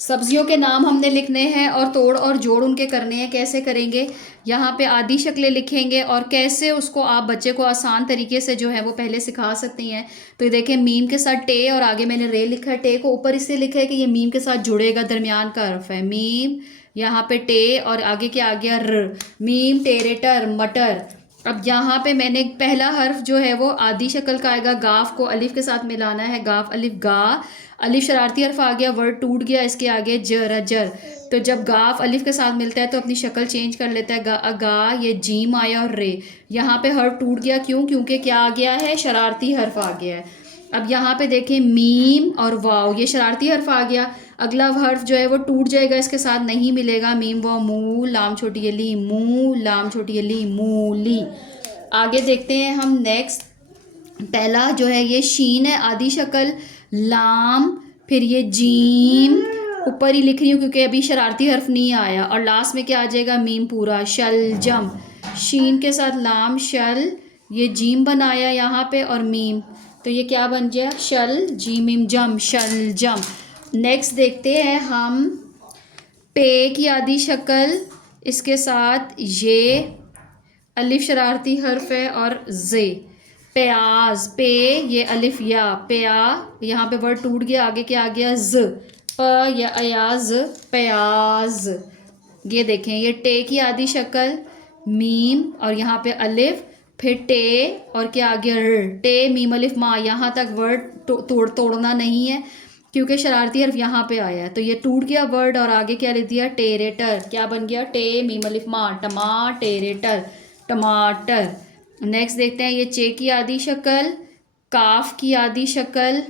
सब्जियों के नाम हमने लिखने हैं और तोड़ और जोड़ उनके करने हैं। कैसे करेंगे, यहाँ पे आदि शक्लें लिखेंगे और कैसे उसको आप बच्चे को आसान तरीके से जो है वो पहले सिखा सकती हैं। तो ये देखें, मीम के साथ टे और आगे मैंने रे लिखा है। टे को ऊपर इसलिए लिखा है कि ये मीम के साथ जुड़ेगा, दरमियान का हर्फ है मीम। यहाँ पे टे और आगे क्या आ गया र, मीम टेरेटर मटर। अब यहाँ पे मैंने पहला हर्फ जो है वो आदि शक्ल का आएगा, गाफ को अलिफ के साथ मिलाना है, गाफ अलिफ गा। अलिफ शरारती हर्फ आ गया, वर्ड टूट गया, इसके आगे जर अजर। तो जब गाफ अलिफ के साथ मिलता है तो अपनी शक्ल चेंज कर लेता है, गा गा, ये जीम आया और रे। यहाँ पे हर्फ टूट गया, क्यों? क्योंकि क्या आ गया है, शरारती हर्फ आ गया है। अब यहाँ पे देखें मीम और वाव, ये शरारती हर्फ आ गया। अगला हर्फ जो है वो टूट जाएगा, इसके साथ नहीं मिलेगा, मीम वाव मू, लाम छोटी अली मू, लाम छोटी अली मूली। आगे देखते हैं हम नेक्स्ट। पहला जो है ये शीन है, आदि शक्ल, लाम, फिर ये जीम, ऊपर ही लिख रही हूँ क्योंकि अभी शरारती हर्फ नहीं आया, और लास्ट में क्या आ जाएगा, मीम पूरा, शलजम। शीन के साथ लाम शल, ये जीम बनाया यहाँ पे और मीम, तो ये क्या बन गया, शल जी मीम जम, शलजम। नेक्स्ट देखते हैं हम पे की आदि शक्ल, इसके साथ ये अलिफ शरारती हर्फ है और जे, प्याज, पे ये अलिफ या, प्या, यहाँ पे वर्ड टूट गया, आगे क्या आ गया, ज, प या अयाज, प्याज। ये देखें, ये टे की आदि शक्ल, मीम और यहाँ पे अलिफ, फिर टे और क्या आ गया, र, टे मीम अलिफ मा। यहाँ तक वर्ड तोड़ना नहीं है क्योंकि शरारती हर्फ यहाँ पे आया है, तो ये टूट गया वर्ड और आगे क्या लिख दिया, टेरेटर। क्या बन गया, टे मीम अलिफ मा, टमा टेरेटर, टमाटर। नेक्स्ट देखते हैं ये चे की आदि शक्ल, काफ की आदि शक्ल,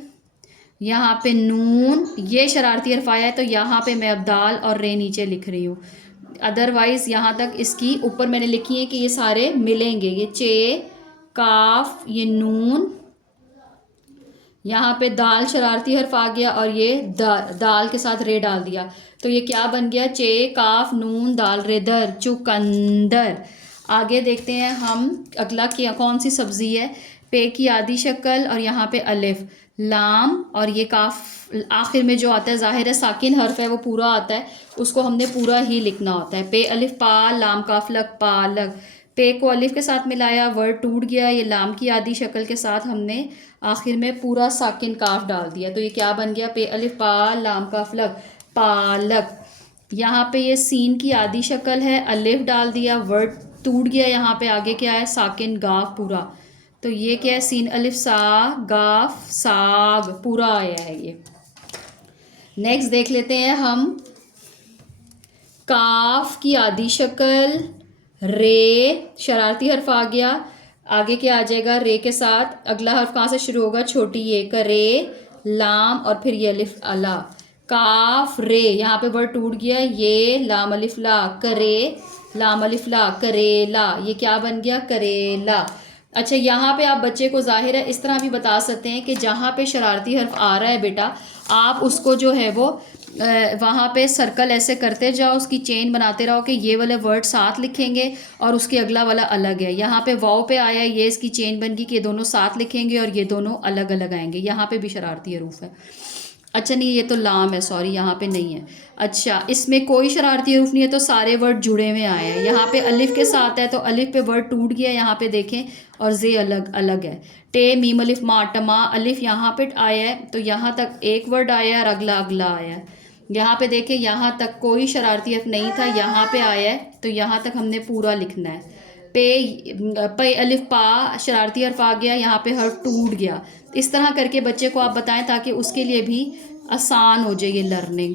यहाँ पे नून, ये शरारती हर्फ आया है तो यहाँ पे मैं अब दाल और रे नीचे लिख रही हूँ। अदरवाइज यहाँ तक इसकी ऊपर मैंने लिखी है कि ये सारे मिलेंगे, ये चे काफ, ये नून, यहाँ पे दाल शरारती हर्फ आ गया और ये दाल के साथ रे डाल दिया, तो ये क्या बन गया, चे काफ नून दाल रे दर, चुकंदर। आगे देखते हैं हम अगला क्या, कौन सी सब्जी है, पे की आदि शक्ल और यहाँ पे अलिफ, लाम और ये काफ आखिर में जो आता है, जाहिर है साकिन हर्फ है वो पूरा आता है, उसको हमने पूरा ही लिखना होता है। पे अलिफ पा, लाम काफ लग, पालक। पे को अलिफ के साथ मिलाया, वर्ड टूट गया, ये लाम की आदि शक्ल के साथ हमने आखिर में पूरा साकिन काफ डाल दिया, तो ये क्या बन गया, पे अलिफ पा लाम काफ लग, पालक। यहाँ पे ये सीन की आदि शक्ल है, अलिफ डाल दिया, वर्ड टूट गया, यहाँ पे आगे क्या है, साकिन गाफ पूरा, तो ये क्या है, सीन अलिफ सा गाफ साग पूरा आया है ये। नेक्स्ट देख लेते हैं हम काफ की आदि शक्ल, रे शरारती हर्फ आ गया, आगे क्या आ जाएगा, रे के साथ अगला हर्फ कहाँ से शुरू होगा, छोटी ये, करे, लाम और फिर ये अलिफ अला, काफ रे, यहाँ पे वर्ड टूट गया, ये लाम अलिफ ला, करे लाम अलिफ ला, करेला, ये क्या बन गया, करेला। अच्छा, यहाँ पे आप बच्चे को जाहिर है इस तरह भी बता सकते हैं कि जहाँ पे शरारती हर्फ आ रहा है बेटा, आप उसको जो है वो वहाँ पे सर्कल ऐसे करते जाओ, उसकी चेन बनाते रहो कि ये वाले वर्ड साथ लिखेंगे और उसके अगला वाला अलग है। यहाँ पे वाव पे आया है, ये इसकी चेन बन गई कि ये दोनों साथ लिखेंगे और ये दोनों अलग अलग आएंगे। यहाँ पे भी शरारती हरूफ है। अच्छा नहीं, ये तो लाम है, सॉरी यहाँ पे नहीं है। अच्छा, इसमें कोई शरारती हरूफ नहीं है तो सारे वर्ड जुड़े हुए आए हैं। यहाँ पे अलिफ के साथ है तो अलिफ पे वर्ड टूट गया, यहाँ पे देखें, और जे अलग अलग है। टे मीम अलिफ मा, टमा, अलिफ यहाँ पे आया है तो यहाँ तक एक वर्ड आया है और अगला अगला आया है। यहाँ पे देखें, यहाँ तक कोई शरारती हर्फ नहीं था, यहाँ पे आया है तो यहाँ तक हमने पूरा लिखना है। पे अलिफ पा शरारती हर्फ आ गया, यहाँ पे हर्फ टूट गया। इस तरह करके बच्चे को आप बताएं ताकि उसके लिए भी आसान हो जाए ये लर्निंग।